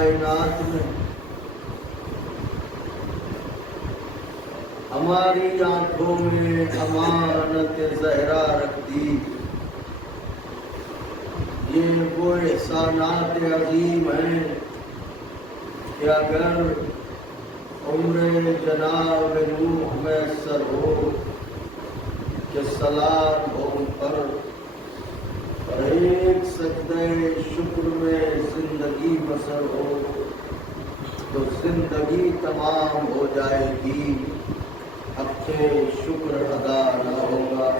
کائنات میں ہماری آنکھوں میں امانت زہرا رکھ دی، یہ وہ احسانات عظیم ہیں کہ اگر عمر جناب نوح میسر ہو کہ سلام ہو ان پر، اور ایک سجدہ شکر میں زندگی بسر ہو تو زندگی تمام ہو جائے گی، اب سے شکر ادا نہ ہوگا۔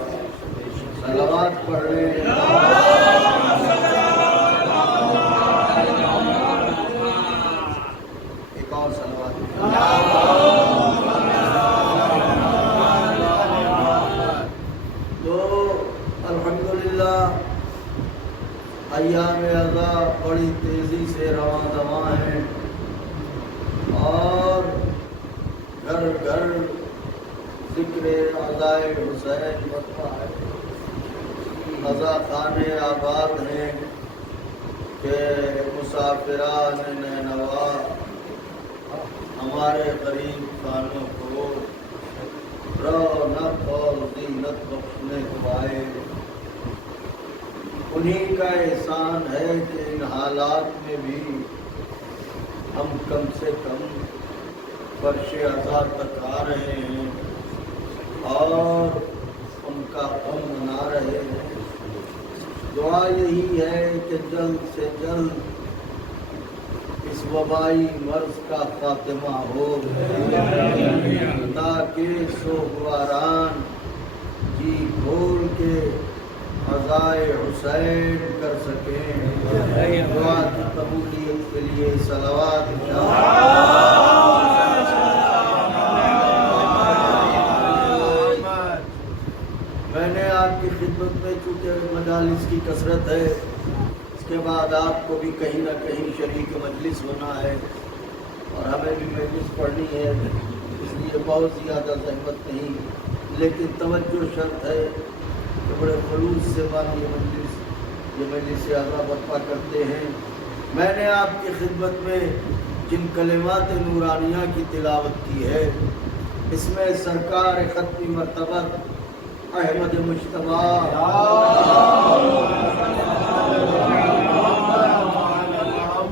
صلوات پڑھ لیں۔ ایک اور صلوات۔ تو الحمدللہ ایام اعضا بڑی تیزی سے رواں دواں ہیں، اور گھر گھر ذکر عزائے حسین برپا ہے، عزا خانے آباد ہیں کہ مسافران نینوا ہمارے غریب خانوں کو رونق اور زینت بخشنے کو آئے۔ انہی کا احسان ہے کہ ان حالات میں بھی ہم کم سے کم فرش عزا تک آ رہے ہیں اور ان کا غم منا رہے ہیں۔ دعا یہی ہے کہ جلد سے جلد اس وبائی مرض کا خاتمہ ہو تاکہ سوگواران جی کھول کے عزائے حسین کر سکیں۔ دعا کی قبولیت کے لیے صلوات میں نے آپ کی خدمت میں، چونکہ مجالس کی کثرت ہے، اس کے بعد آپ کو بھی کہیں نہ کہیں شریک مجلس ہونا ہے اور ہمیں بھی مجلس پڑھنی ہے، اس لیے بہت زیادہ زحمت نہیں، لیکن توجہ شرط ہے کہ بڑے خلوص سے یہ مجلس اعضا برپا کرتے ہیں۔ میں نے آپ کی خدمت میں جن کلمات نورانیہ کی تلاوت کی ہے، اس میں سرکار ختمی مرتبہ احمد مجتبیٰ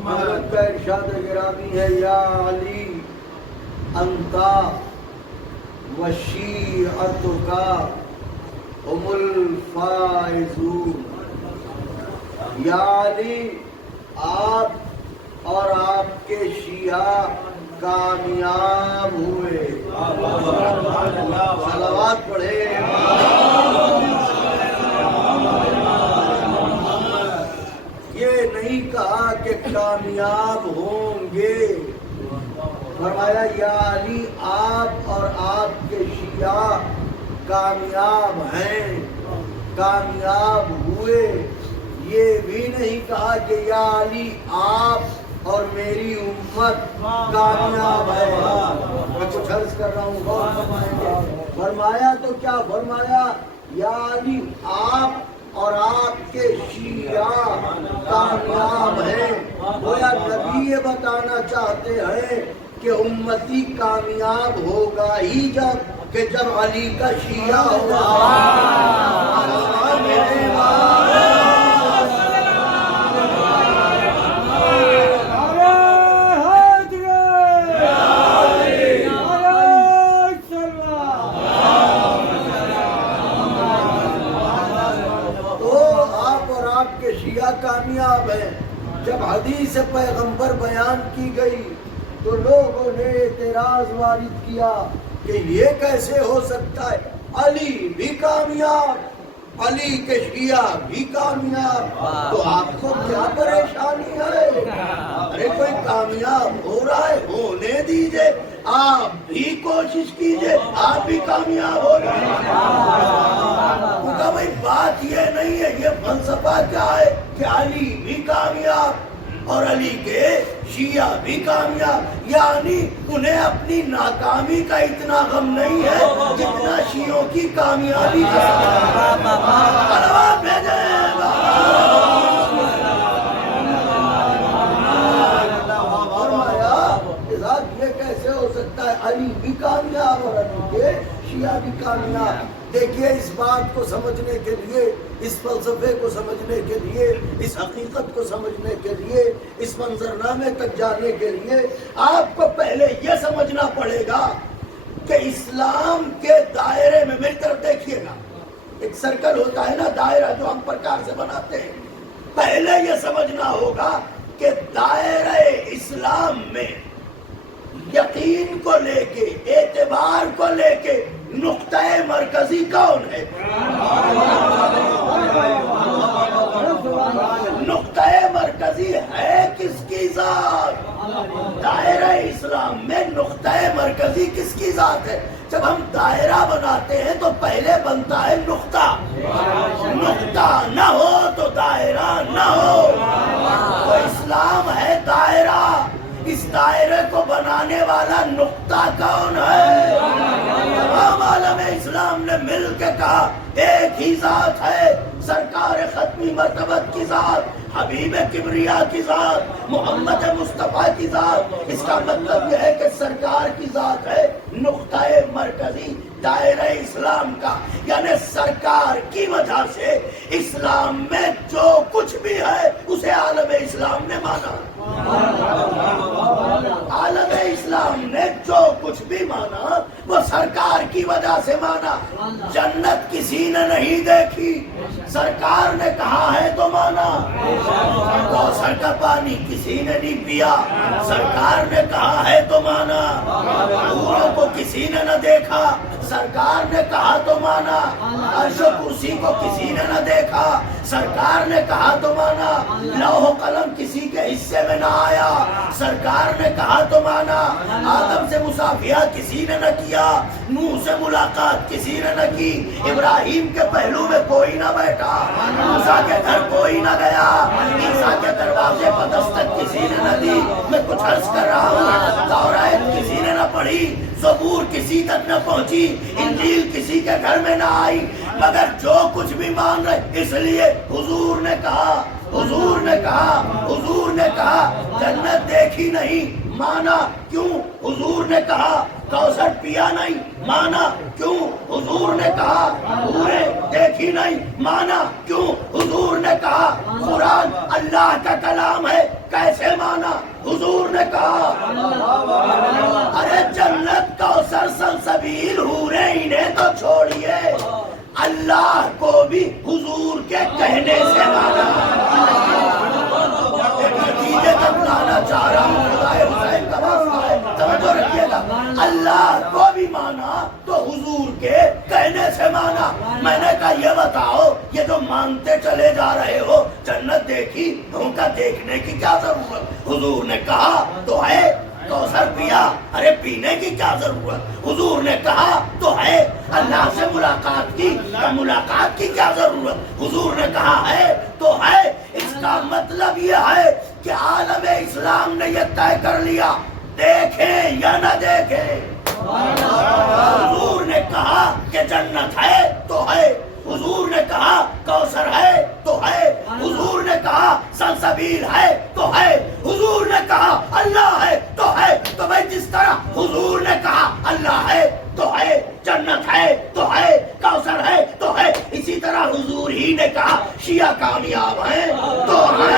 حضرت کا ارشاد گرامی ہے، یا علی انتا وشیعتک ہم الفائزون، یا علی آپ اور آپ کے شیعہ کامیاب ہوئے۔ صلوات پڑھے۔ یہ نہیں کہا کہ کامیاب ہوں گے، فرمایا یا علی آپ اور آپ کے شیعہ کامیاب ہیں، کامیاب ہوئے۔ یہ بھی نہیں کہا کہ یا علی آپ اور میری امت کامیاب ہے۔ میں کچھ عرض کر رہا ہوں، غور فرمائیں گے۔ فرمایا تو کیا فرمایا؟ یا علی آپ اور آپ کے شیعہ کامیاب ہیں۔ گویا نبی یہ بتانا چاہتے ہیں کہ امتی کامیاب ہوگا ہی جب علی کا شیعہ ہوگا۔ کامیاب ہے۔ جب حدیث پیغمبر بیان کی گئی تو لوگوں نے اعتراض وارد کیا کہ یہ کیسے ہو سکتا ہے، علی بھی کامیاب، علی کے شیعہ بھی کامیاب، تو آپ کو کیا پریشانی ہے؟ ارے کوئی کامیاب ہو رہا ہے، ہونے دیجئے، آپ بھی کوشش کیجئے، آپ بھی کامیاب ہو جائیں۔ بھائی بات یہ نہیں ہے، یہ فلسفہ کیا ہے کہ علی بھی کامیاب اور علی کے شیعہ بھی کامیاب، یعنی انہیں اپنی ناکامی کا اتنا غم نہیں ہے جتنا شیعوں کی کامیابی کا۔ علی بھی کامیاب اور علی کے شیعہ بھی کامیاب۔ دیکھیے اس بات کو سمجھنے کے لیے، اس فلسفے کو سمجھنے کے لیے، اس حقیقت کو سمجھنے کے لیے، اس منظرنامے تک جانے کے لیے آپ کو پہلے یہ سمجھنا پڑے گا کہ اسلام کے دائرے میں، میری طرف دیکھیے گا، ایک سرکل ہوتا ہے نا دائرہ جو ہم پرکار سے بناتے ہیں، پہلے یہ سمجھنا ہوگا کہ دائرہ اسلام میں یقین کو لے کے، اعتبار کو لے کے نقطہ مرکزی کون ہے؟ نقطہ مرکزی ہے کس کی ذات؟ دائرہ اسلام میں نقطہ مرکزی کس کی ذات ہے؟ جب ہم دائرہ بناتے ہیں تو پہلے بنتا ہے نقطہ، نقطہ نہ ہو تو دائرہ نہ ہو۔ تو اسلام ہے دائرہ، اس دائرے کو بنانے والا نقطہ کون ہے؟ تمام عالم اسلام نے مل کے کہا ایک ہی ذات ہے، سرکار ختمی مرتبت کی ذات، حبیب کبریا کی ذات، محمد مصطفیٰ کی ذات۔ اس کا مطلب یہ ہے کہ سرکار کی ذات ہے نقطہ مرکزی دائرہ اسلام کا، یعنی سرکار کی وجہ سے اسلام میں جو کچھ بھی ہے اسے عالم اسلام نے مانا۔ عالم اسلام نے جو کچھ بھی مانا وہ سرکار کی وجہ سے مانا۔ جنت کسی نے نہیں دیکھی، سرکار نے کہا ہے تو مانا۔ کوثر کا پانی کسی نے نہیں پیا، سرکار نے کہا ہے تو مانا۔ حوروں کو کسی نے نہ دیکھا، سرکار نے کہا تو مانا۔ عرش و کرسی کو کسی نے نہ دیکھا، سرکار نے کہا تو مانا۔ لوح و قلم کسی کے حصے میں نہ آیا، سرکار نے کہا تو مانا۔ آدم سے مصافحہ کسی نے نہ کیا، نوح سے ملاقات کسی نے نہ کی، ابراہیم کے پہلو میں کوئی نہ بیٹھا، موسیٰ کے گھر کوئی نہ گیا، عیسیٰ کے دروازے پر دستک کسی نے نہ دی۔ میں کچھ عرض کر رہا ہوں، تورات کسی نے نہ پڑھی، زبور کسی تک نہ پہنچی، انجیل کسی کے گھر میں نہ آئی، مگر جو کچھ بھی مان رہے اس لیے حضور نے کہا، حضور نے کہا، حضور نے کہا جنت دیکھی نہیں، مانا کیوں؟ حضور نے کہا کوثر پیا نہیں، مانا کیوں؟ حضور نے کہا حوریں دیکھی نہیں، مانا کیوں؟ حضور نے کہا قرآن اللہ کا کلام ہے، کیسے مانا؟ حضور نے کہا۔ ارے جنت کوثر سلسبیل حوریں انہیں تو چھوڑیے، اللہ کو بھی حضور کے کہنے سے مانا۔ ایک نتیجے تک لانا چاہ رہا ہوں، خدائے حسین کا واسطہ ہے، توجہ رکھیے گا، اللہ کو بھی مانا تو حضور کے کہنے سے مانا۔ میں نے کہا یہ بتاؤ یہ جو مانتے چلے جا رہے ہو جنت دیکھی، ان کا دیکھنے کی کیا ضرورت؟ حضور نے کہا تو ہے، کوثر پیا، ارے پینے کی کیا ضرورت؟ حضور نے کہا تو ہے، اللہ سے ملاقات کی، ملاقات کی کیا ضرورت؟ حضور نے کہا ہے تو ہے۔ اس کا مطلب یہ ہے کہ عالم اسلام نے یہ طے کر لیا دیکھیں یا نہ دیکھیں۔ حضور نے کہا کہ جنت ہے تو ہے، حضور نے کہا کوثر ہے تو ہے، حضور نے کہا سلسبیل ہے تو ہے، حضور نے کہا اللہ ہے تو ہے۔ تو بھائی جس طرح حضور نے کہا اللہ ہے تو ہے، جنت ہے تو ہے، کوثر ہے تو ہے، اسی طرح حضور ہی نے کہا شیعہ کامیاب ہیں تو ہے۔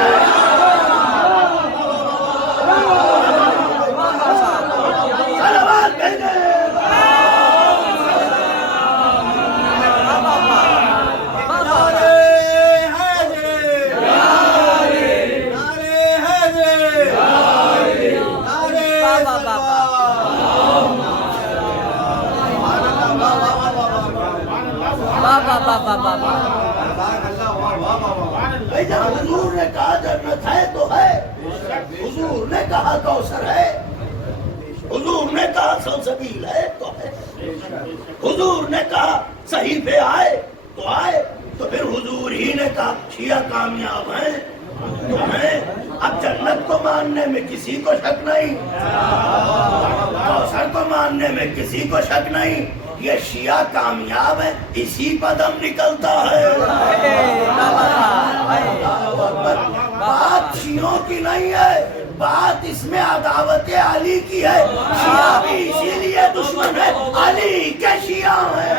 جب حضور نے کہا جنت ہے تو ہے، حضور نے کہا کوثر ہے، حضور نے کہا سلسبیل ہے تو ہے، حضور نے کہا صحیفے آئے تو آئے، تو پھر حضور ہی نے کہا شیعہ کامیاب ہیں تو ہیں۔ اب جنت کو ماننے میں کسی کو شک نہیں، کوثر کو ماننے میں کسی کو شک نہیں، یہ شیعہ کامیاب ہے، اسی پر دم نکلتا ہے۔ بات شیعوں کی نہیں ہے، بات اس میں عداوت علی کی ہے. شیعہ بھی اسی لیے دشمن ہے، علی کے شیعہ ہیں.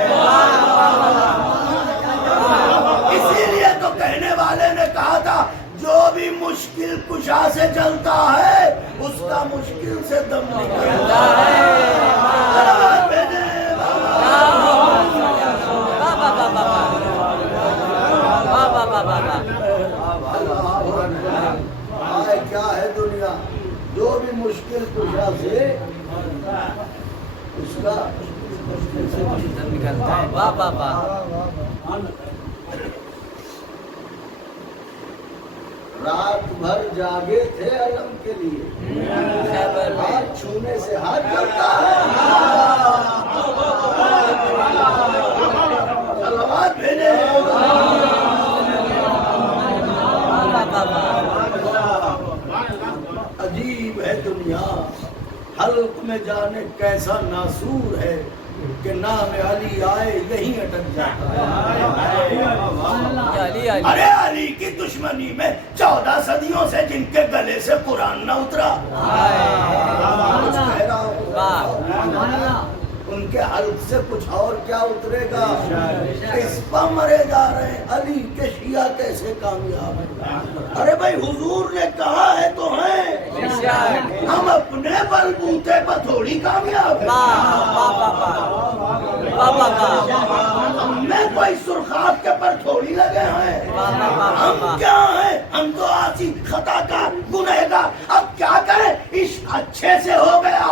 اسی لیے تو کہنے والے نے کہا تھا جو بھی مشکل کشا سے چلتا ہے اس کا مشکل سے دم نکلتا ہے. کیا ہے دنیا، جو بھی مشکل کشا سے اس کا نکلتا ہے. رات بھر جاگے تھے علم کے لیے، ہاتھ چھونے سے ہاتھ کرتا ہے. سلوات بھیجے. عجیب ہے دنیا، حلق میں جانے کیسا ناسور ہے کہ نام علی آئے یہیں اٹک جاتا ہے. ارے علی کی دشمنی میں 14 صدیوں سے جن کے گلے سے قرآن نہ اترا، کہہ رہا ہوں ان کے حلق سے کچھ اور کیا اترے گا. اس پر مرے جا رہے ہیں. علی کے شیعہ کیسے کامیاب ہیں؟ ارے بھائی حضور نے کہا ہے تو ہیں، ہم اپنے بل بوتے پر تھوڑی کامیاب ہیں. میں کوئی سرخاب کے پر تھوڑی لگے ہیں. ہم کیا ہیں؟ ہم تو آسی خطا کار گنہگار. اب کیا کریں، عشق اچھے سے ہو گیا.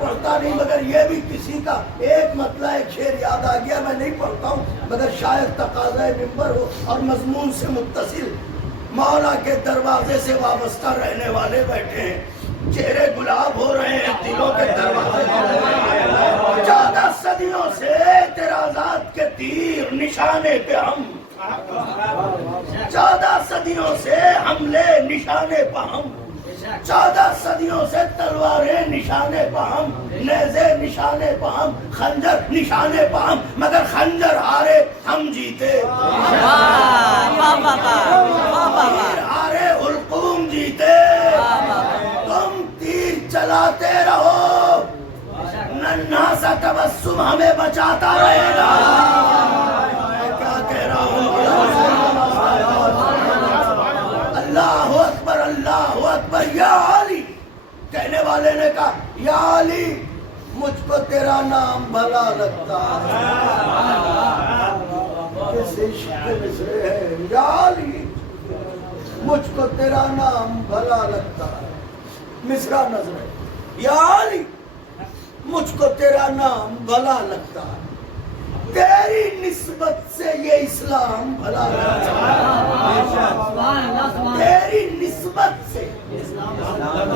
پڑھتا نہیں مگر یہ بھی کسی کا ایک مطلب ایک شعر یاد آ گیا، میں نہیں پڑھتا ہوں مگر شاید تقاضۂ منبر ہو اور مضمون سے متصل. مولا کے دروازے سے وابستہ رہنے والے بیٹھے ہیں، چہرے گلاب ہو رہے ہیں، دلوں کے دروازے 14 صدیوں سے اعتراضات کے تیر نشانے پہ ہم، 14 صدیوں سے حملے نشانے پہ ہم، 14 صدیوں سے تلواریں نشانے پہ ہم، نیزے نشانے پہ ہم، خنجر نشانے پہ ہم، مگر خنجر ہارے ہم جیتے. تیر ہارے حلقوم جیتے. تم تیر چلاتے رہو، ننھا سا تبسم ہمیں بچاتا رہے گا. کیا کہہ رہا ہوں؟ اللہ اکبر، اللہ اکبر. یا علی، کہنے والے نے کہا یا علی مجھ کو تیرا نام بھلا لگتا ہے. کس عشق کے مصرے ہیں. یا علی مجھ کو تیرا نام بھلا لگتا ہے. مصرع نظر ہے. یا علی مجھ کو تیرا نام بھلا لگتا ہے، تیری نسبت سے یہ اسلام بھلا لگتا ہے. تیری نسبت سے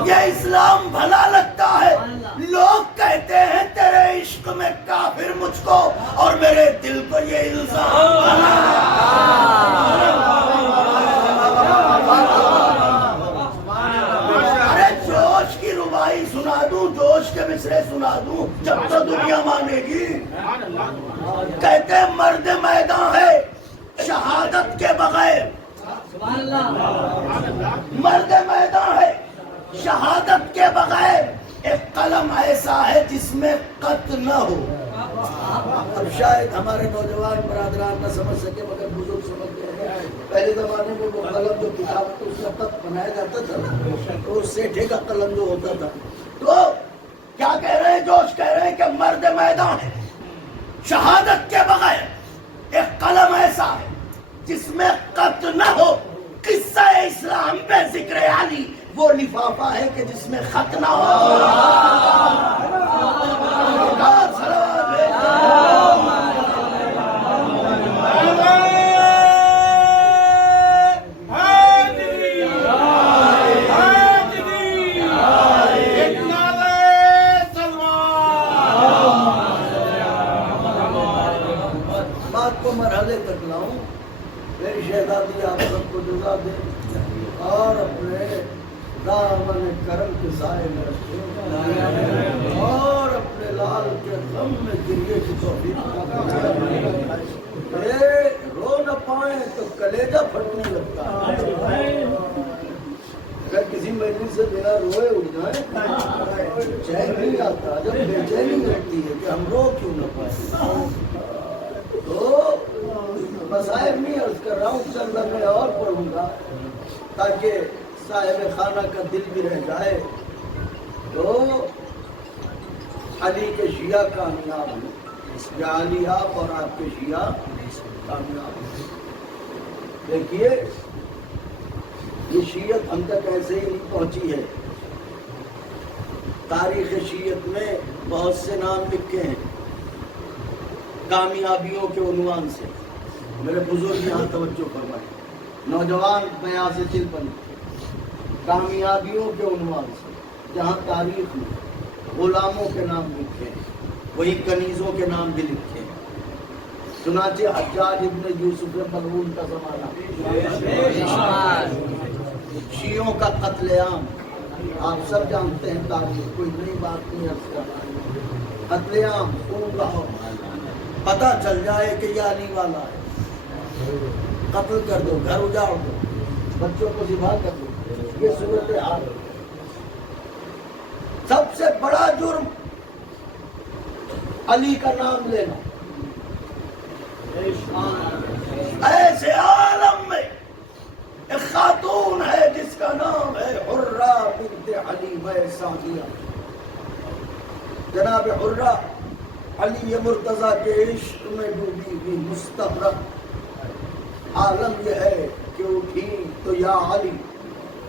یہ اسلام بھلا لگتا ہے. لوگ کہتے ہیں تیرے عشق میں کافر مجھ کو، اور میرے دل کو یہ الزام بنا. ارے جوش کی ربائی سنا دوں، جوش کے مصرے سنا دوں جب تو دنیا مانے گی. کہتے ہیں مرد میدان ہے شہادت کے بغیر، مرد میدان ہے شہادت کے بغیر. ایک قلم ایسا ہے جس میں خط نہ ہو. اب شاید ہمارے نوجوان برادران نہ سمجھ سکے مگر بزرگ سمجھ گئے ہیں. پہلے زمانے میں وہ قلم جو کتاب کو اس کا خط بنایا جاتا تھا تو سیٹھے کا قلم جو ہوتا تھا. تو کیا کہہ رہے ہیں؟ جوش کہہ رہے ہیں کہ مرد میدان ہے شہادت کے بغیر. ایک قلم ایسا ہے جس میں خط نہ ہو. قصہ اسلام پہ ذکر علی وہ لفافہ ہے کہ جس میں خط نہ ہو. دروازے تک لاؤں. میری شہزادی آپ سب کو جزا دے اور اپنے دامن کرم کے سائے میں رکھے اور اپنے لال کے غم میں گریے کی توفیق رو نہ پائیں تو کلیجہ پھٹنے لگتا ہے. اگر کسی مجلس سے بنا روئے اٹھ جائیں چین نہیں آتا. جب بے چینی رہتی ہے کہ ہم رو کیوں نہ پائیں. تو مصائب نہیں عرض کر رہا ہوں, چند میں اور پڑھوں گا تاکہ صاحب خانہ کا دل بھی رہ جائے. تو علی کے شیعہ کامیاب ہیں یا علی آپ اور آپ کے شیعہ کامیاب ہیں. دیکھیے یہ شیعت ہم تک ایسے ہی نہیں پہنچی ہے. تاریخ شیعت میں بہت سے نام لکھے ہیں کامیابیوں کے عنوان سے. میرے بزرگ یہاں توجہ فرمائیں, نوجوان بیاں سے چل پن کامیابیوں کے عنوان سے جہاں تاریخ میں غلاموں کے نام لکھے ہیں وہی کنیزوں کے نام بھی لکھے ہیں. چنانچہ حجاج ابن یوسف ملعون کا زمانہ, شیعوں کا قتل عام آپ سب جانتے ہیں. تاریخ کوئی نئی بات نہیں ہے. قتل عام خون بہاؤ, پتہ چل جائے کہ یہ علی والا ہے, قتل کر دو, گھر اجاڑ دو, بچوں کو ذبح کر دو. یہ صورت حال. سب سے بڑا جرم علی کا نام لینا. ایسے عالم میں ایک خاتون ہے جس کا نام ہے حرہ بنت علی سعدیہ. جناب حرہ علی مرتضیٰ کے عشق میں ڈوبی ہوئی مستغرق. عالم یہ ہے کہ اٹھی تو یا علی,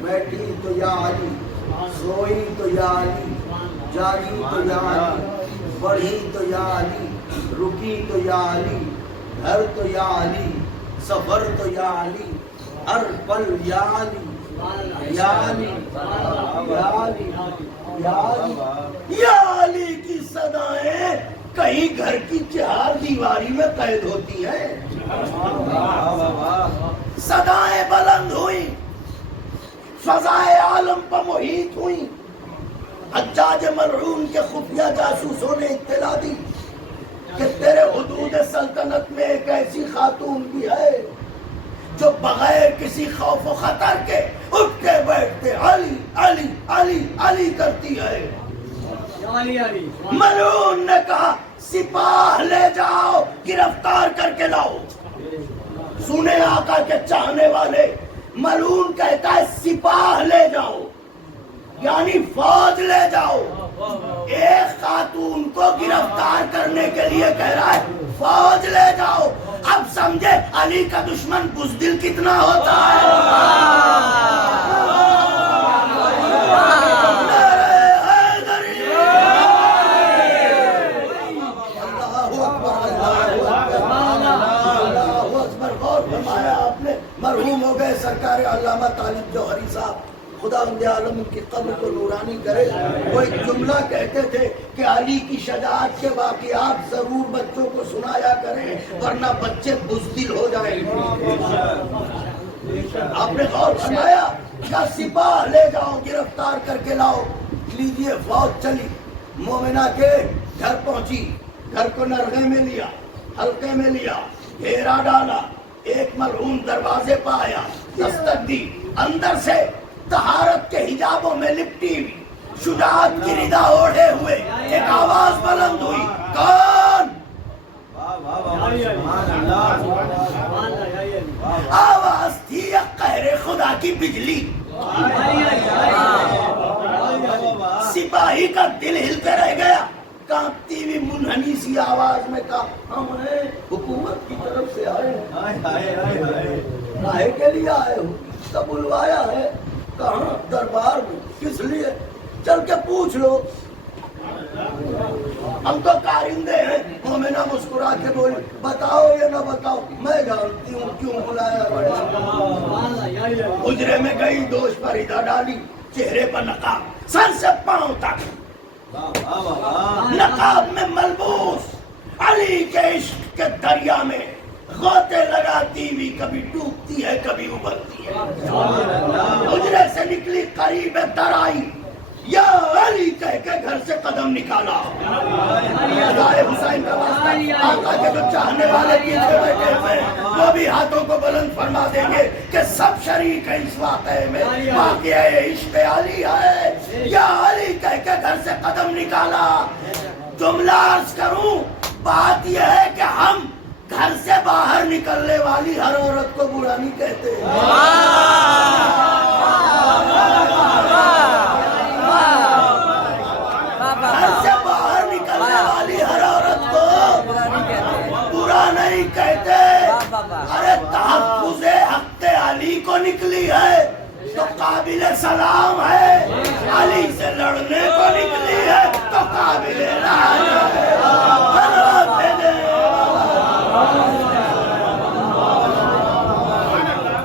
بیٹھی تو یا علی, سوئی تو یا علی, جاگی تو یا علی, بڑھی تو یا علی, رکی تو یا علی, گھر تو یا علی, سفر تو یا علی, ہر پل یا علی, یا علی, یا علی, یا علی. یا علی کی صدائیں کہیں گھر کی چہار دیواری میں قید ہوتی ہیں. صدائیں بلند ہوئیں, فضائے عالم پر محیط ہوئیں. حجاج ملعون کے خفیہ جاسوسوں نے اطلاع دی کہ تیرے حدود سلطنت میں ایک ایسی خاتون بھی ہے جو بغیر کسی خوف و خطر کے اٹھ کے بیٹھتے علی علی علی علی کرتی ہے. ملعون نے کہا سپاہ لے جاؤ, گرفتار کر کے لاؤ. سنے آقا کے چاہنے والے, ملعون کہتا ہے سپاہ لے جاؤ یعنی فوج لے جاؤ. ایک خاتون کو گرفتار کرنے کے لیے کہہ رہا ہے فوج لے جاؤ. اب سمجھے علی کا دشمن بزدل کتنا ہوتا ہے. مرحوم ہو گئے سرکار علامہ طالب جوہری صاحب, خدا عالم ان کی قبر کو نورانی کرے. وہ ایک جملہ کہتے تھے کہ علی کی شجاعت کے واقعات ضرور بچوں کو سنایا کریں ورنہ بچے بزدل ہو جائیں. آپ نے غور فرمایا کہ سپاہ لے جاؤ, گرفتار کر کے لاؤ. لیجیے فوج چلی, مومنہ کے گھر پہنچی, گھر کو نرغے میں لیا, حلقے میں لیا, گھیرا ڈالا. ایک ملعون دروازے پہ آیا, دستک دی. اندر سے طہارت کے حجابوں میں لپٹی ہوئی, شجاعت کی ردا اوڑھے ہوئے ایک آواز بلند ہوئی, کون؟ آواز تھی قہر خدا کی بجلی. سپاہی کا دل ہل کے رہ گیا, کانپتی ہوئی منحنی سی آواز میں کہا ہم ہیں حکومت کی طرف سے آئے ہیں. کاہے کے لیے آئے ہو؟ تب بلوایا ہے. کہاں؟ دربار میں. کس لیے؟ چل کے پوچھ لو. ہم تو کارندے ہیں. مومنہ مسکرا کے بولی بتاؤ یا نہ بتاؤ, میں جانتی ہوں کیوں بلایا گیا. حجرے میں گئی, دوش پر ادا ڈالی, چہرے پر نقاب, سر سے پاؤں تک نقاب میں ملبوس, علی کے عشق کے دریا میں غوطے لگاتی ہوئی کبھی ڈوبتی ہے کبھی ابھرتی ہے. حجرے سے نکلی قریب در آئی یا علی کہہ کے گھر سے قدم نکالا. حسین کا واسطہ آقا کے جو چاہنے والے پیچھے بیٹھے ہوئے وہ بھی ہاتھوں کو بلند فرما دیں گے کہ سب شریک ہیں اس واقعے میں. واقعہ عشق علی ہے. یا علی کہہ کے گھر سے قدم نکالا. جملہ عرض کروں، بات یہ ہے کہ ہم گھر سے باہر نکلنے والی ہر عورت کو برا نہیں کہتے. گھر سے باہر نکلنے والی ہر عورت کو برا نہیں کہتے. ارے تحفظ حق علی کو نکلی ہے تو قابل سلام ہے. علی سے لڑنے کو نکلی ہے تو قابل لعن ہے.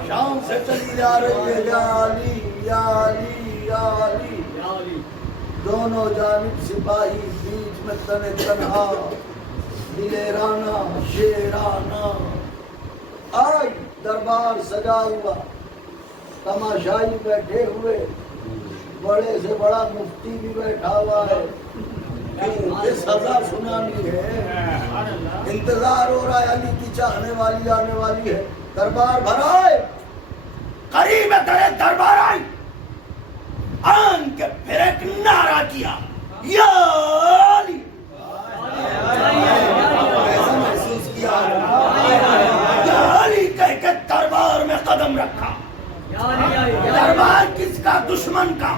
شام سے چلی جا رہی ہے یا علی یا علی یا علی. دونوں جانب سپاہی، بیچ میں تن تنہا دلیرانہ شیرانہ. آج دربار سجا ہوا، تماشائی بیٹھے ہوئے، بڑے سے بڑا مفتی بھی بیٹھا ہوا ہے. یہ سزا سنانی ہے. انتظار ہو رہا ہے، علی کی چاہنے والی آنے والی ہے. دربار بھرائے، قریب درے دربار آئی. آن کے پھر ایک نعرہ کیا یا علی. ایسا محسوس کیا یا علی کہہ کے دربار میں قدم رکھا. دربار کس کا؟ دشمن کا.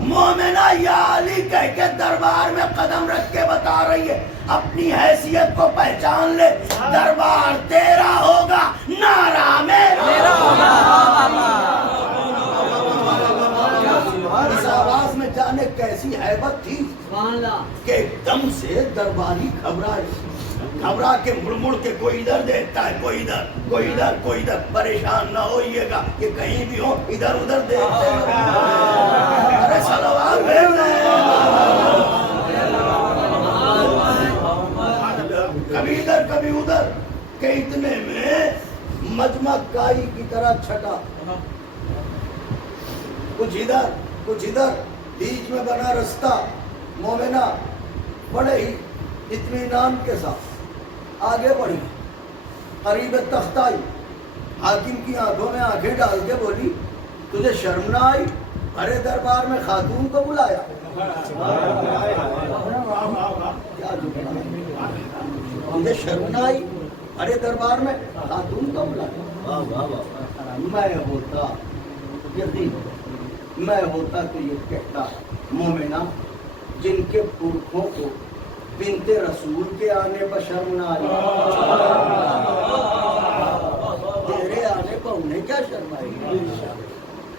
مومنہ یا علی کہہ کے دربار میں قدم رکھ کے بتا رہی ہے اپنی حیثیت کو پہچان لے. دربار تیرا ہوگا، نعرہ میرا ہوگا. اس آواز میں جانے کیسی ہیبت تھی کہ ایک دم سے درباری گھبرا کے مڑ مڑ کے کوئی ادھر دیکھتا ہے، کوئی ادھر، کوئی ادھر، کوئی ادھر. پریشان نہ ہوئیے گا کہ کہیں بھی ہو ادھر ادھر دیکھتے ہیں. ارے صلوات بھیج دیں. کبھی ادھر کبھی ادھر کہ اتنے میں مجمع کائی کی طرح چھٹا، کچھ ادھر کچھ ادھر، بیچ میں بنا رستہ. مومنہ بڑے ہی اطمینان کے ساتھ آگے بڑھی، قریب تخت آئی. حاکم کی آنکھوں میں آنکھیں ڈال کے بولی تجھے شرم نہ آئی؟ ارے دربار میں خاتون کو بلایا. تجھے شرم نہ آئی؟ ارے دربار میں خاتون کو بلایا. میں ہوتا تو یہ کہتا مومنہ جن کے پرکھوں کو بنت رسول کے آنے پر شرم نہ آئی، تیرے آنے پر انہیں کیا شرم آئی؟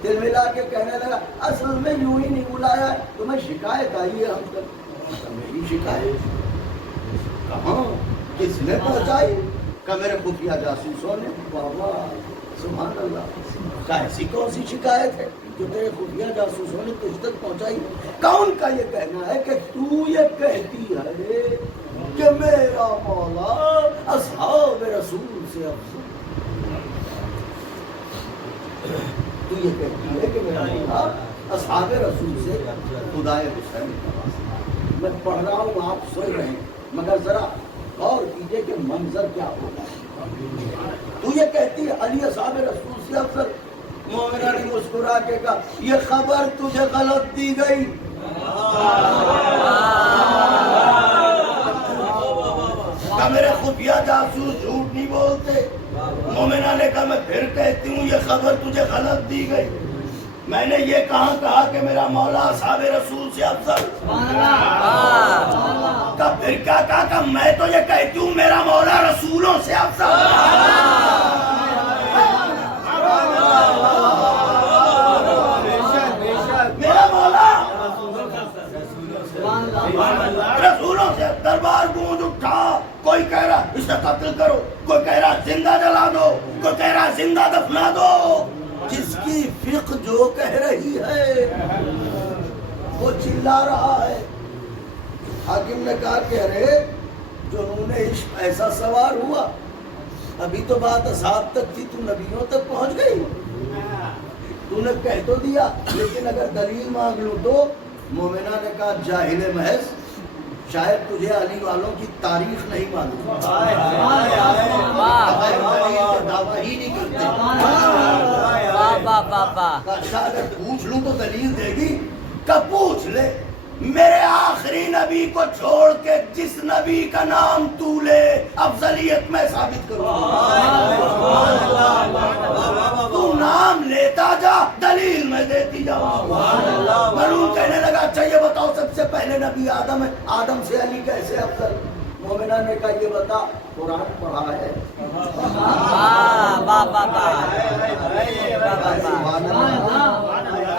دل ملا کے کہنے لگا اصل میں یوں ہی نہیں بلایا، تمہیں شکایت آئی ہے ہم تک. میری شکایت کہاں؟ کس نے پہنچائی؟ کہ میرے خفیہ جاسوسوں نے. بابا سبحان اللہ، ایسی کون سی شکایت ہے جو تیرے خفیہ جاسوسوں نے تجھ تک پہنچائی؟ کون کا یہ کہنا ہے کہ تو یہ کہتی ہے کہ میرا مولا اصحاب رسول سے افضل؟ تو یہ کہتی ہے کہ میرا مولا اصحاب رسول سے خدائے حسین. میں پڑھ رہا ہوں، آپ سن رہے ہیں، مگر ذرا غور کیجئے کہ منظر کیا ہوگا. تو یہ کہتی ہے علی اصحاب رسول سے افضل. مومنہ نے مسکرا کے کہا یہ خبر تجھے غلط دی گئی. کہا میرے خفیہ جاسوس جھوٹ نہیں بولتے. مومنہ نے کہا میں پھر کہتی ہوں یہ خبر تجھے غلط دی گئی. میں نے یہ کہا کہ میرا مولا اصحاب رسول سے افضل. کہا پھر کیا کہا کہ میں تو یہ کہتی ہوں میرا مولا رسولوں سے افضل. میرا مولا رسولوں سے. دربار گونج اٹھا. کوئی کہہ رہا اسے قتل کرو، کوئی کہہ رہا زندہ جلا دو، کوئی کہہ رہا زندہ دفنا دو. جس کی فقہ جو کہہ رہی ہے وہ چلا رہا ہے. حاکم نے کہا کہ ارے جنون عشق ایسا سوار ہوا. ابھی تو بات اصحاب تک تھی، تو نبیوں تک پہنچ گئی. تو نے کہہ تو دیا، لیکن اگر دلیل مانگ لوں تو مومنہ نے کہا جاہل محض، شاید تجھے علی والوں کی تاریخ نہیں معلوم، دعویٰ ہی نہیں کرتے. اچھا اگر پوچھ لوں تو دلیل دے گی؟ کب پوچھ لے. میرے آخری نبی کو چھوڑ کے جس نبی کا نام تو لے افضلیت میں ثابت کروں. تو نام لیتا جا، دلیل میں دیتی جا. مرون کہنے لگا اچھا یہ بتاؤ سب سے پہلے نبی آدم ہے، آدم سے علی کیسے افضل؟ مومنہ نے کہا یہ بتا قرآن پڑھا ہے.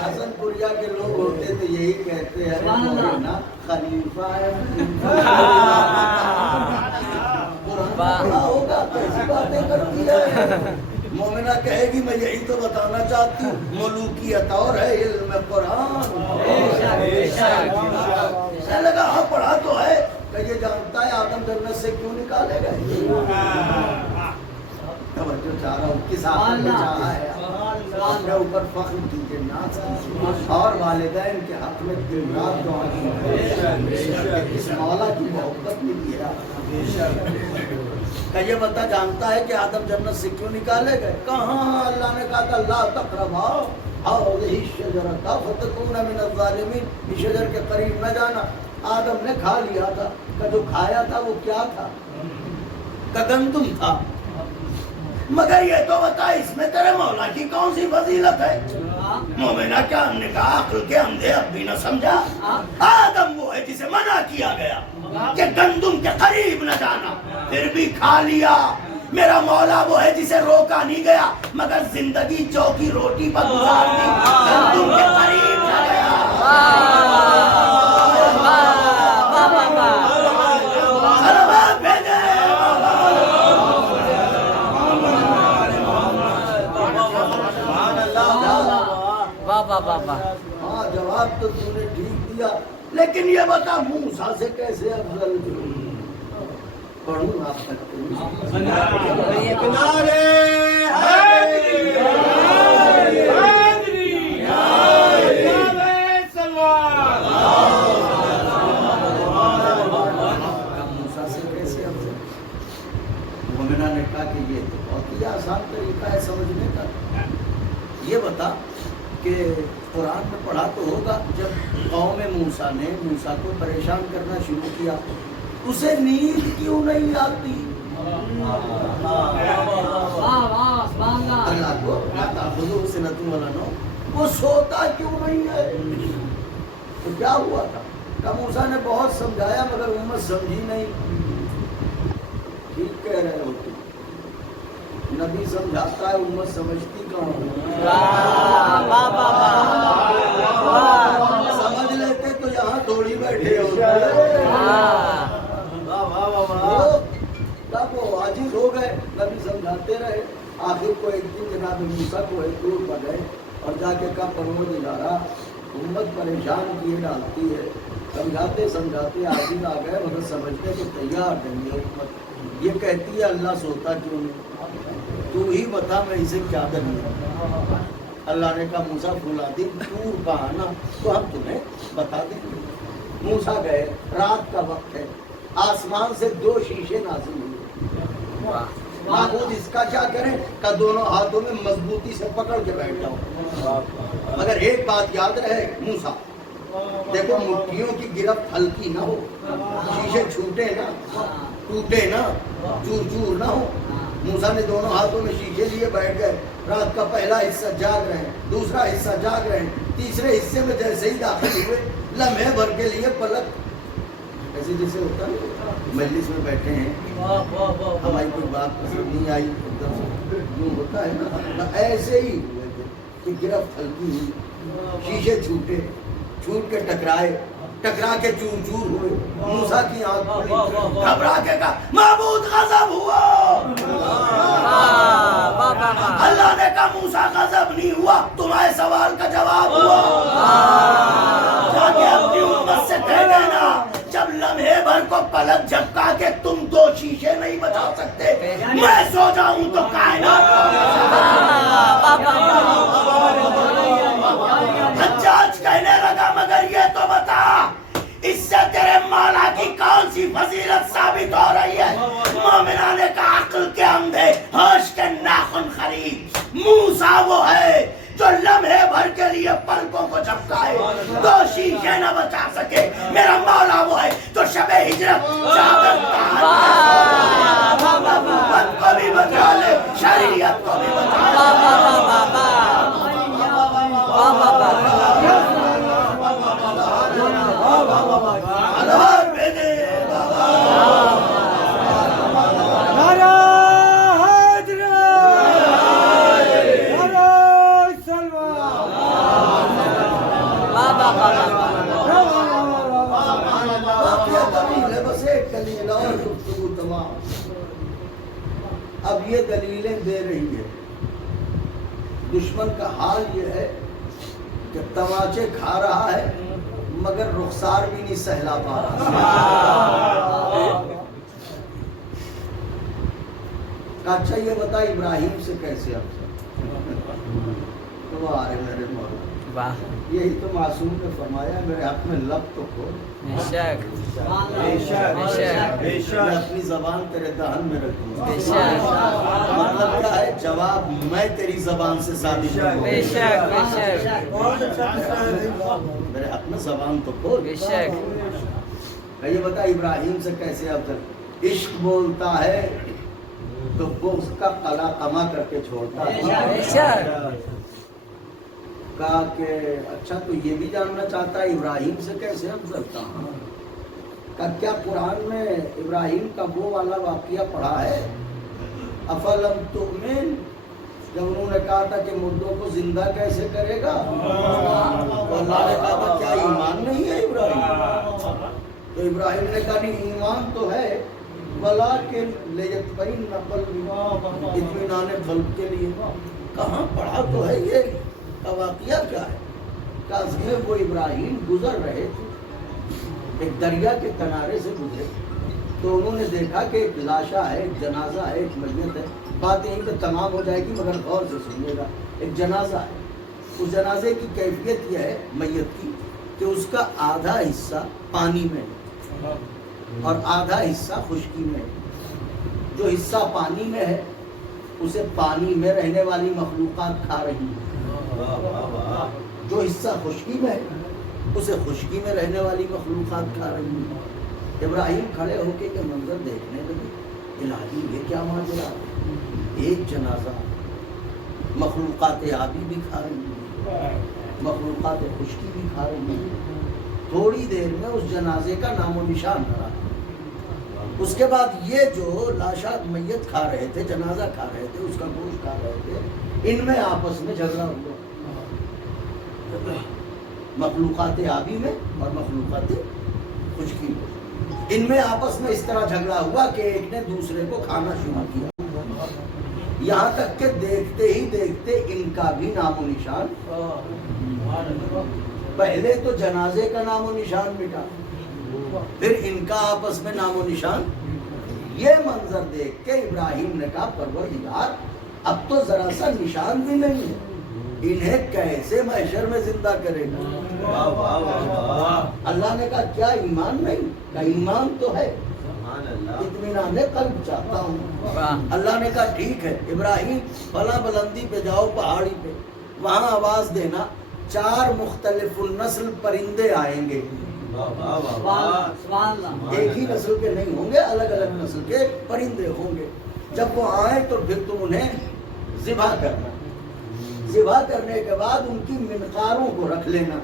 حسن پوریا کے لوگ ہوتے تو یہی کہتے ہیں مومنہ خلیفہ ہے. قرآن پڑھا ہوگا کیسی باتیں کرتی ہے. مومنہ کہے گی میں یہی تو بتانا چاہتی ہوں، ملوکیت اور ہے علم قرآن. لگا ہاں پڑھا تو ہے. کہ یہ جانتا ہے آدم جنت سے کیوں نکالے گئے؟ توجہ چاہ رہا ہوں، کس آدم نے چاہا ہے اپنے اوپر فخر کیجیے، ناز کیجیے، اور والدین کے حق میں دن رات دعا کیجیے. اس مولا کی محبت ملی ہے. کہ یہ بتا جانتا ہے کہ آدم جنت سے کیوں نکالے گئے؟ کہاں اللہ نے کہا تھا لا تقربا هذه الشجرة فتكون من الظالمين. اس شجر کے قریب نہ جانا. آدم نے کھا لیا تھا، کہ جو کھایا تھا وہ کیا تھا؟ کہ گندم تھا. مگر یہ تو بتا اس میں تیرے مولا کی کون سی فضیلت ہے؟ مومنہ کیا ہم نے کہا عقل کے اندھے اب بھی نہ سمجھا. آدم وہ ہے جسے منع کیا گیا کہ گندم کے قریب نہ جانا، پھر بھی کھا لیا. میرا مولا وہ ہے جسے روکا نہیں گیا مگر زندگی چوکی روٹی پر گزار دی، گندم کے قریب نہ گیا. ہاں جواب تو تم نے ٹھیک دیا، لیکن یہ بتا موسیٰ سے کیسے افضل پڑھوں آپ تک. موسیٰ سے کیسے افضل؟ مومنہ نے کہا کہ یہ تو بہت ہی آسان طریقہ ہے سمجھنے کا. یہ بتا کہ قرآن میں پڑھا تو ہوگا جب قوم موسیٰ نے موسیٰ کو پریشان کرنا شروع کیا اسے نیند کیوں نہیں آتی؟ اللہ کو تأخذہ سنۃ ولا نوم، وہ سوتا کیوں نہیں ہے؟ تو کیا ہوا تھا؟ کہ موسیٰ نے بہت سمجھایا مگر امت سمجھی نہیں. ٹھیک کہہ رہے ہو تم، نبی سمجھاتا ہے امت سمجھتی کون؟ سمجھ لیتے تو یہاں تھوڑی بیٹھے ہوتے. تب وہ عاجز ہو گئے، نبی سمجھاتے رہے. آخر کو ایک دن جناب موسیٰ کو ایک دور پر گئے اور جا کے کہا پروردگارا امت پریشان کیے ڈالتی ہے. سمجھاتے سمجھاتے عاجز آ گئے مگر سمجھنے کو تیار نہیں ہے امت. یہ کہتی ہے اللہ سوتا کیوں نہیں؟ تو ہی بتا میں اسے کیا دوں. اللہ نے کہا موسیٰ فلاں دن دور کا آنا تو ہم تمہیں بتا دیں گے. موسیٰ گئے، رات کا وقت ہے، آسمان سے 2 شیشے نازل ہوئے. معبود اس کا کیا کریں کہ دونوں ہاتھوں میں مضبوطی سے پکڑ کے بیٹھ جاؤ. مگر ایک بات یاد رہے موسیٰ، دیکھو مٹھیوں کی گرفت ہلکی نہ ہو، شیشے چھوٹے نہ، ٹوٹے نہ، چور چور نہ ہو. موسیٰ نے دونوں ہاتھوں میں شیشے لیے بیٹھ گئے. رات کا پہلا حصہ جاگ رہے ہیں، دوسرا حصہ جاگ رہے ہیں، تیسرے حصے میں جیسے ہی داخل ہوئے لمحے بھر کے لیے پلک ایسے جیسے ہوتا ہے مجلس میں بیٹھے ہیں ہماری کوئی بات پسند نہیں آئی ایک دم جو ہوتا ہے نا، ایسے ہی ہوئے تھے کہ گرفت ہلکی ہوئی، شیشے چھوٹے، چھوٹ کے ٹکرائے، ٹکرا کے چور چور ہوئے. موسیٰ کی آنکھ کھلی، گھبرا کے کہا معبود غضب ہوا. اللہ نے کہا موسیٰ غضب نہیں ہوا، تمہارے سوال کا جواب ہوا. جا کے اپنی امت سے کہہ دینا جب لمحے بھر کو پلک جھپکا کے تم دو شیشے نہیں بچا سکتے، میں سو جاؤں تو کائنات حجاج کہنے لگا مگر یہ تو بتا اس سے تیرے مولا کی کون سی فضیلت ثابت ہو رہی ہے؟ مومنان کا عقل کے اندھے ہوش کے ناخن خرید موسیٰ وہ ہے جو لمحے بھر کے لیے پلکوں کو جھپکائے دو شیشے نہ بچا سکے، میرا مولا وہ ہے جو شب ہجرت چادر امت کو بھی بچا لے شریعت کو بھی بچا اب یہ دلیلیں دے رہی ہے، دشمن کا حال یہ ہے کہ تماچے کھا رہا ہے مگر رخسار بھی نہیں سہلا پا رہا۔ اچھا یہ بتا ابراہیم سے کیسے اب تو آ رہے میرے مولا، یہی تو معصوم نے فرمایا میرے حق میں لب تو کھول، میں اپنی زبان تیرے دہن میں رکھوں، مطلب کیا ہے جواب میں تیری زبان سے ثابت کروں، میرے حق میں زبان تو کھول۔ یہ بتا ابراہیم سے کیسے افضل، عشق بولتا ہے تو بغض کا قلع قمع کر کے چھوڑتا ہے۔ کہا کہ اچھا تو یہ بھی جاننا چاہتا ہے ابراہیم سے کیسے افضل تھا؟ کہ کیا قرآن میں ابراہیم کا وہ والا واقعہ پڑھا ہے؟ افلم تؤمن، جب انہوں نے کہا تھا کہ مردوں کو زندہ کیسے کرے گا تو اللہ نے کہا تھا کیا ایمان نہیں ہے ابراہیم؟ تو ابراہیم نے کہا نہیں ایمان تو ہے ولیکن لیطمئن قلبی، اطمینان قلب کے لیے۔ کہاں پڑھا تو ہے یہ کا واقعہ کیا ہے؟ کاظم میں وہ ابراہیم گزر رہے تھے، ایک دریا کے کنارے سے گزرے تو انہوں نے دیکھا کہ ایک لاشا ہے، ایک جنازہ ہے، ایک میت ہے۔ بات یہیں پہ تمام ہو جائے گی مگر غور سے سنیے گا۔ ایک جنازہ ہے، اس جنازے کی کیفیت یہ ہے میت کی کہ اس کا آدھا حصہ پانی میں ہے اور آدھا حصہ خشکی میں ہے۔ جو حصہ پانی میں ہے اسے پانی میں رہنے والی مخلوقات کھا رہی ہیں، جو حصہ خشکی میں ہے اسے خشکی میں رہنے والی مخلوقات کھا رہی ہیں۔ ابراہیم کھڑے ہو کے یہ منظر دیکھنے لگے، الہی یہ کیا ماجرا ہے؟ ایک جنازہ مخلوقات آبی بھی کھا رہی ہیں، مخلوقات خشکی بھی کھا رہی ہیں۔ تھوڑی دیر میں اس جنازے کا نام و نشان نہ رہا۔ اس کے بعد یہ جو لاشا میت کھا رہے تھے، جنازہ کھا رہے تھے، اس کا گوشت کھا رہے تھے، ان میں آپس میں جھگڑا ہوا، مخلوقات آبی میں اور مخلوقات خشکی میں۔ ان میں آپس میں اس طرح جھگڑا ہوا کہ ایک نے دوسرے کو کھانا شروع کیا، یہاں تک کہ دیکھتے ہی دیکھتے ان کا بھی نام و نشان، پہلے تو جنازے کا نام و نشان مٹا، پھر ان کا آپس میں نام و نشان۔ یہ منظر دیکھ کے ابراہیم نے کہا پروردگار اب تو ذرا سا نشان بھی نہیں ہے، انہیں کیسے محشر میں زندہ کرے گا؟ اللہ نے کہا کیا ایمان نہیں؟ کہا ایمان تو ہے، اطمینان قلب چاہتا ہوں۔ اللہ نے کہا ٹھیک ہے ابراہیم فلاں بلندی پہ جاؤ، پہاڑی پہ، وہاں آواز دینا 4 مختلف النسل پرندے آئیں گے، ایک ہی نسل کے نہیں ہوں گے، الگ الگ نسل کے پرندے ہوں گے۔ جب وہ آئیں تو پھر تم انہیں ذبح کرنا، ذبح کرنے کے بعد ان کی منقاروں کو رکھ لینا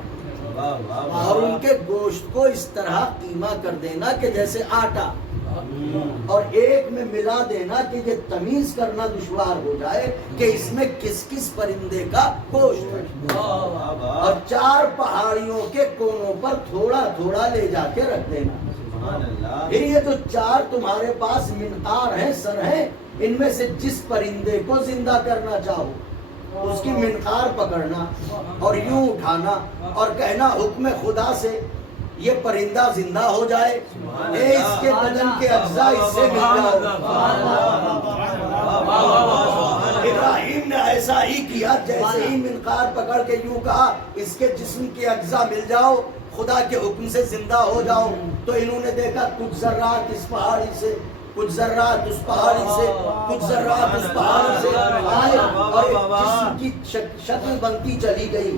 اور ان کے گوشت کو اس طرح قیمہ کر دینا کہ جیسے آٹا، اور ایک میں ملا دینا کہ یہ تمیز کرنا دشوار ہو جائے کہ اس میں کس کس پرندے کا گوشت ہے، اور 4 پہاڑیوں کے کونوں پر تھوڑا تھوڑا لے جا کے رکھ دینا۔ پھر یہ جو 4 تمہارے پاس منقار ہیں، سر ہیں، ان میں سے جس پرندے کو زندہ کرنا چاہو اس کی منقار پکڑنا اور یوں اٹھانا اور کہنا حکم خدا سے یہ پرندہ زندہ ہو جائے، اے اس کے بدن کے اجزاء اس سے مل جاؤ۔ ابراہیم نے ایسا ہی کیا، جیسے ہی منقار پکڑ کے یوں کہا اس کے جسم کے اجزاء مل جاؤ، خدا کے حکم سے زندہ ہو جاؤ، تو انہوں نے دیکھا کچھ ذرات اس پہاڑی سے، کچھ ذرات اس پہاڑی سے، کچھ ذرات اس پہاڑی سے آئے اور ایک جسم کی شکل بنتی چلی گئی،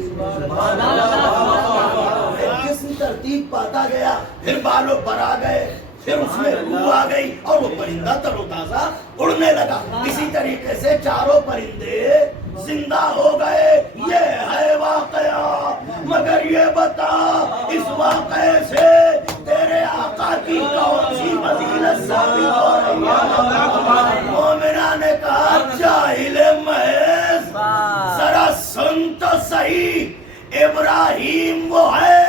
ایک جسم ترتیب پاتا گیا، پھر بالوں پر آ گئے، پھر اس میں روح آ گئی اور وہ پرندہ تر و تازہ اڑنے لگا۔ اسی طریقے سے چاروں پرندے زندہ ہو گئے۔ یہ ہے واقعہ، مگر یہ بتا اس واقعے سے تیرے آقا کی کون سی فضیلت ثابت ہو رہی ہے؟ مومنہ نے کہا جاہل محض ذرا سن تو صحیح، ابراہیم وہ ہے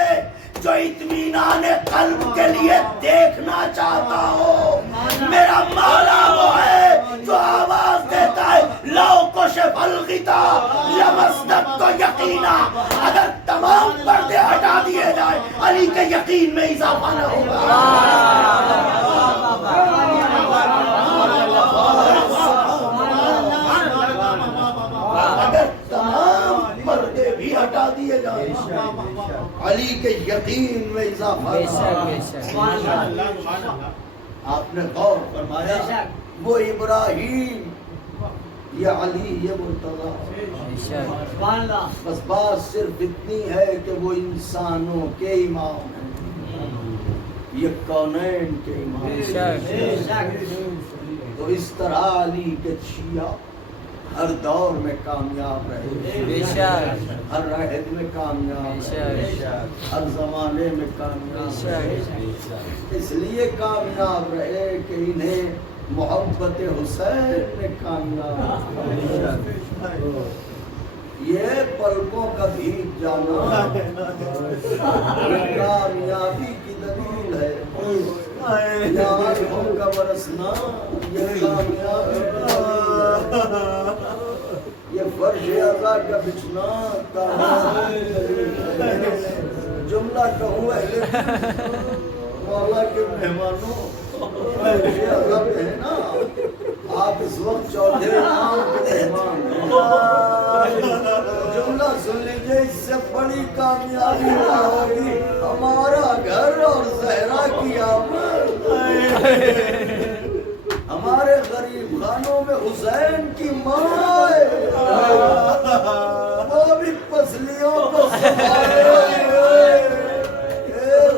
جو اطمینان قلب کے لیے دیکھنا چاہتا ہو، میرا مولا وہ ہے جو آواز دیتا ہے لو کشف الغطا لمصدق تو یقینا، اگر تمام پردے ہٹا دیے جائے علی کے یقین میں اضافہ نہ ہوگا۔ اگر تمام پردے بھی ہٹا دیے جائیں علی کے یقین میں اضافہ۔ آپ نے غور فرمایا وہ ابراہیم، یہ علی، یہ مرتضیٰ، بس بات صرف اتنی ہے کہ وہ انسانوں کے امام ہیں، یہ کونین کے امام ہیں۔ تو اس طرح علی کے شیعہ ہر دور میں کامیاب رہے، ہر عہد میں کامیاب رہے، ہر زمانے میں کامیاب رہے، اس لیے کامیاب رہے کہ انہیں محبت حسین نے کامیاب رہے۔ یہ پلکوں کا بھیگ جانا کامیابی کی دلیل ہے، آنکھوں کا برسنا یہ کامیابی کی دلیل ہے، یہ فرش عزا کا بچھنا کامیابی کی دلیل ہے۔ جملہ کہوں اہل مولا کے مہمانوں، فرش عزا پہ ہے نا، آپ اس وقت چوتھے امام کے مہمان ہیں، جملہ سن لیجئے، اس سے بڑی کامیابی کیا ہوگی؟ ہمارا گھر اور زہرا کی آمد، ہمارے غریب خانوں میں حسین کی ماں ہے، وہ بھی پسلیوں کو سنبھالے،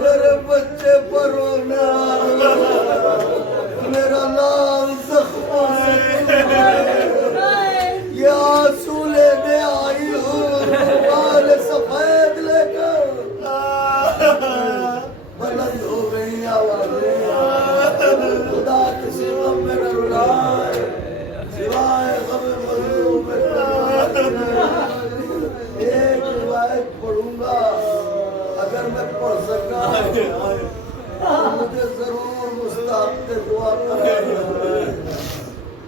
میرے بچے پر رونا، میرا لال زخموں سے یہ آنسو لینے آئی ہوں، بال سفید لے کر بلند ہو گئی آوازیں، خدا کسی غم میں نہ رلائے سوائے غم مظلوم میں۔ ایک روایت پڑھوں گا، اگر میں پڑھ سکا مجھے ضرور مستحق دعا کریں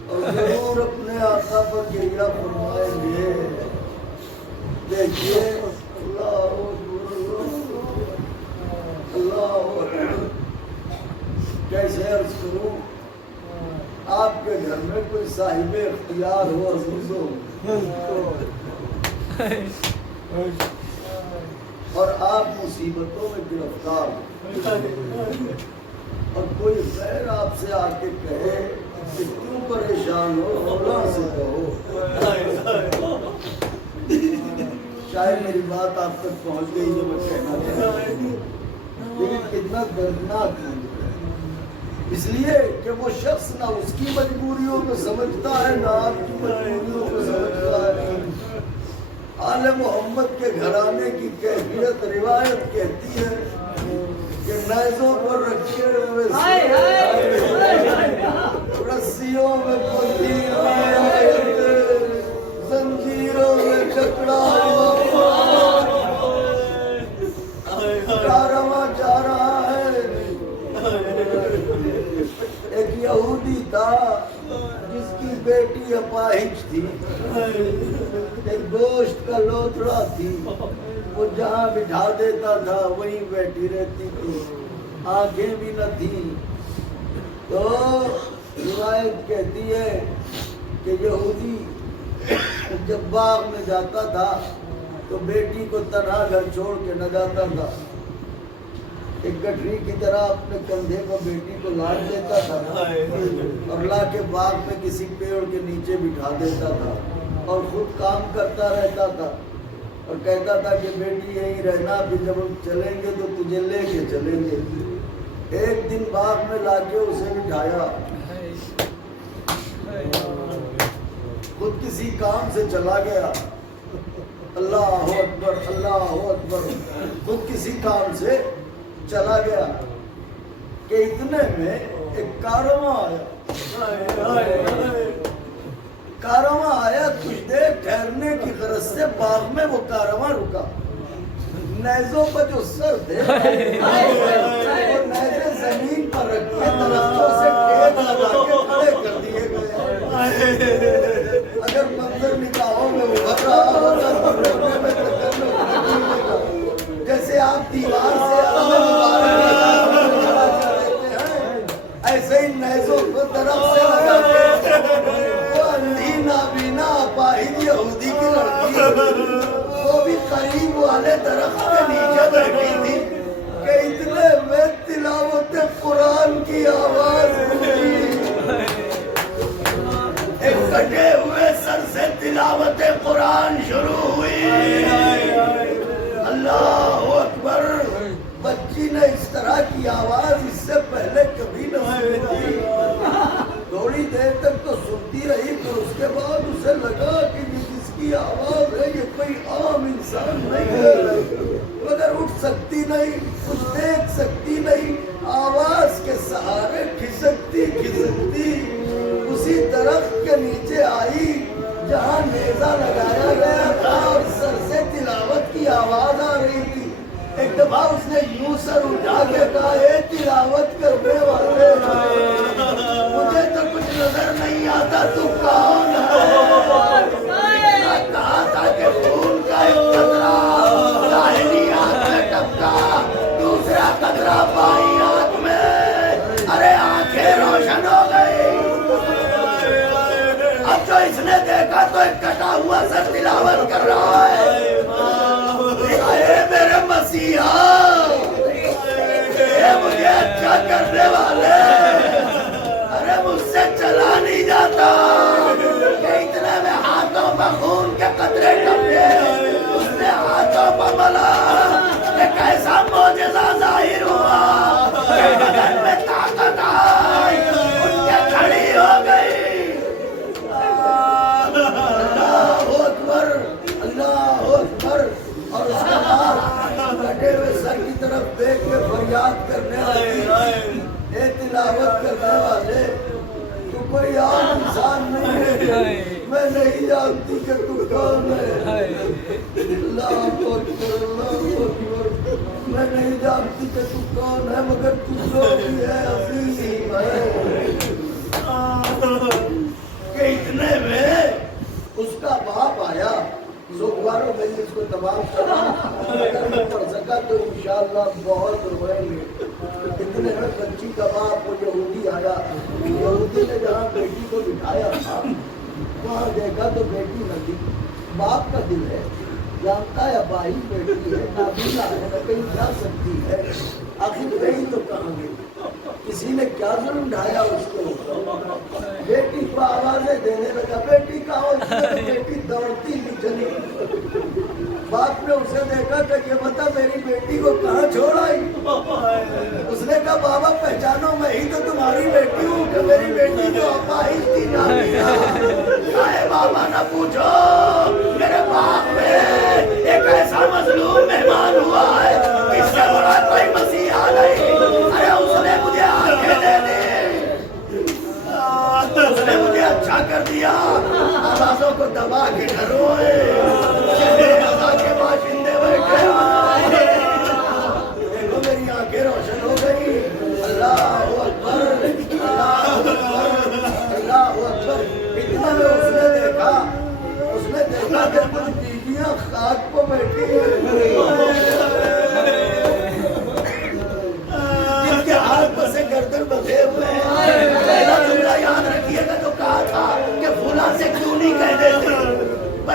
اور ضرور اپنے آقا پر گریہ فرمائیں گے۔ دیکھیے اللہ اکبر، کیسے عرض کروں، آپ کے گھر میں کوئی صاحب اختیار ہو عزیزوں اور آپ مصیبتوں میں گرفتار ہو اور کوئی غیر آپ سے آ کے کہے کہ کیوں پریشان ہو، مولا سے کہو، شاید میری بات آپ تک پہنچ گئی جو میں کہنا چاہتا ہوں، لیکن کتنا دردناک ہے، اس لیے کہ وہ شخص نہ اس کی مجبوریوں کو سمجھتا ہے نہ آپ کی مجبوریوں کو سمجھتا ہے۔ آل محمد کے گھرانے کی کیفیت روایت کہتی ہے کہ نیزوں پر رکھے ہوئے رسیوں میں پلی زنجیروں میں جکڑا رواں جا رہا ہے۔ ایک یہودی تھا جس کی بیٹی اپاہج تھی، ایک گوشت کا لوتڑا تھی، وہ جہاں بٹھا دیتا تھا وہیں بیٹھی رہتی تھی، آنکھیں بھی نہ تھی۔ تو روایت کہتی ہے کہ یہودی جب باغ میں جاتا تھا تو بیٹی کو تنہا گھر چھوڑ کے نہ جاتا تھا، ایک گٹھری کی طرح اپنے کندھے پر بیٹی کو لاڈ دیتا تھا اور لا کے باغ میں کسی پیڑ کے نیچے بٹھا دیتا تھا اور خود کام کرتا رہتا تھا اور کہتا تھا کہ بیٹی یہیں رہنا، پھر جب ہم چلیں گے تو تجھے لے کے چلیں گے۔ ایک دن باغ میں لا کے اسے بٹھایا، خود کسی کام سے چلا گیا، اللہ اکبر اللہ اکبر، خود کسی کام سے چلا گیا کہ اتنے میں ایک کارواں آیا، کچھ دیر ٹھہرنے کی غرض سے باغ میں وہ کارواں رکا، نیزوں پر جو سر تھے وہ نیزے زمین پر رکھ کے درختوں سے ٹیک لگا کے کھڑے کر دیے گئے۔ اگر منظر نگاہوں میں ابھر رہا ہوتا تو رونے میں تکلف نہیں ہوگا، جیسے آپ دیوار سے کھڑا کر دیتے ہیں ایسے ہی نیزوں کو درخت سے لگا کے وہ اندھی نابینا اپاہج یہودی کی لڑکی وہ بھی قریب والے درخت کے نیچے بیٹھی تھی کہ اتنے میں تلاوت قرآن کی آواز گونجی، ایک کٹے ہوئے سر سے تلاوت قرآن شروع ہوئی، اللہ اکبر۔ بچی نے اس طرح کی آواز اس سے پہلے کبھی نہ سنی تھی، تھوڑی دیر تک تو سنتی رہی، پھر اس کے بعد اسے لگا کہ یہ جس کی آواز ہے یہ کوئی عام انسان نہیں ہے، مگر اٹھ سکتی نہیں، کچھ دیکھ سکتی نہیں، آواز کے سہارے کھسکتی کھسکتی اسی درخت کے نیچے آئی جہاں نیزہ لگایا گیا تھا اور سر سے تلاوت کی آواز آ رہی تھی۔ ایک دفعہ اس نے یوں سر اٹھا کے کہا، اے تلاوت کرنے والے، مجھے تو کچھ نظر نہیں آتا، تو کون ہے؟ کہا تھا کہ خون کا ایک قطرہ داہنی آنکھ میں ٹپکا، دوسرا قطرہ بائیں آنکھ میں، ارے آنکھیں روشن ہو گئی۔ اب جو اس نے دیکھا تو ایک کٹا ہوا سر تلاوت کر رہا ہے، اے میرے مسیحا، اے مجھے اچھا کرنے والے، ارے مجھ سے چلا نہیں جاتا کہ اتنے میں ہاتھوں پر خون کے قطرے ٹپکے، اس نے ہاتھوں پر ملا، ایک ایسا معجزہ ظاہر ہوا کہ بدن میں طاقت آئی، اٹھ کے کھڑی ہو گئی۔ اللہ اکبر اللہ اکبر۔ اور اس کے بعد کٹے ہوئے سر کی طرف دیکھ کے فریاد کرنے لگی، اے تلاوت کرنے والے، تو کوئی عام انسان نہیں ہے، میں نہیں جانتی کہ تو کون ہے۔ اللہ اکبر اللہ اکبر، میں نہیں جانتی کہ تو کون ہے، مگر تو جو بھی ہے عظیم ہے۔ کہ اتنے میں اس کا باپ آیا، سوکھواروں میں اس کو تمام کرنا، اگر میں پڑھ سکا تو انشاءاللہ بہت روئیں گے۔ اتنے میں بچی کا باپ وہ یہودی آیا، یہودی نے جہاں بیٹی کو بٹھایا تھا وہاں دیکھا تو بیٹی نہ تھی، باپ کا دل ہے، جانتا ہے بھائی بیٹی ہے، نابینا ہے، نہ کہیں جا سکتی ہے، آخر کہیں تو کہاں گئی، کسی نے کیا ظلم ڈھایا اس کو، بیٹی کو آوازیں دینے لگا، بیٹی کا اس میں بیٹی دوڑتی نہیں چلی، باپ نے اسے دیکھا کہ یہ بتا میری بیٹی کو کہاں چھوڑ آئی، اس نے کہا بابا پہچانو میں ہی تو تمہاری بیٹی ہوں، کہ میری بیٹی تو اپاہج تھی نابینا۔ کہے بابا نہ پوچھو، میرے باپ میں ایک ایسا مظلوم مہمان ہوا ہے، اس سے بڑا کوئی مسیحا نہیں، ارے اس نے مجھے آنکھیں دے دی، اس نے مجھے اچھا کر دیا، آوازوں کو دبا کے گھروں کے باشندے بیٹھے، دیکھو میری آنکھیں روشن ہو گئی، اللہ اکبر اللہ اکبر اللہ اکبر۔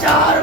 4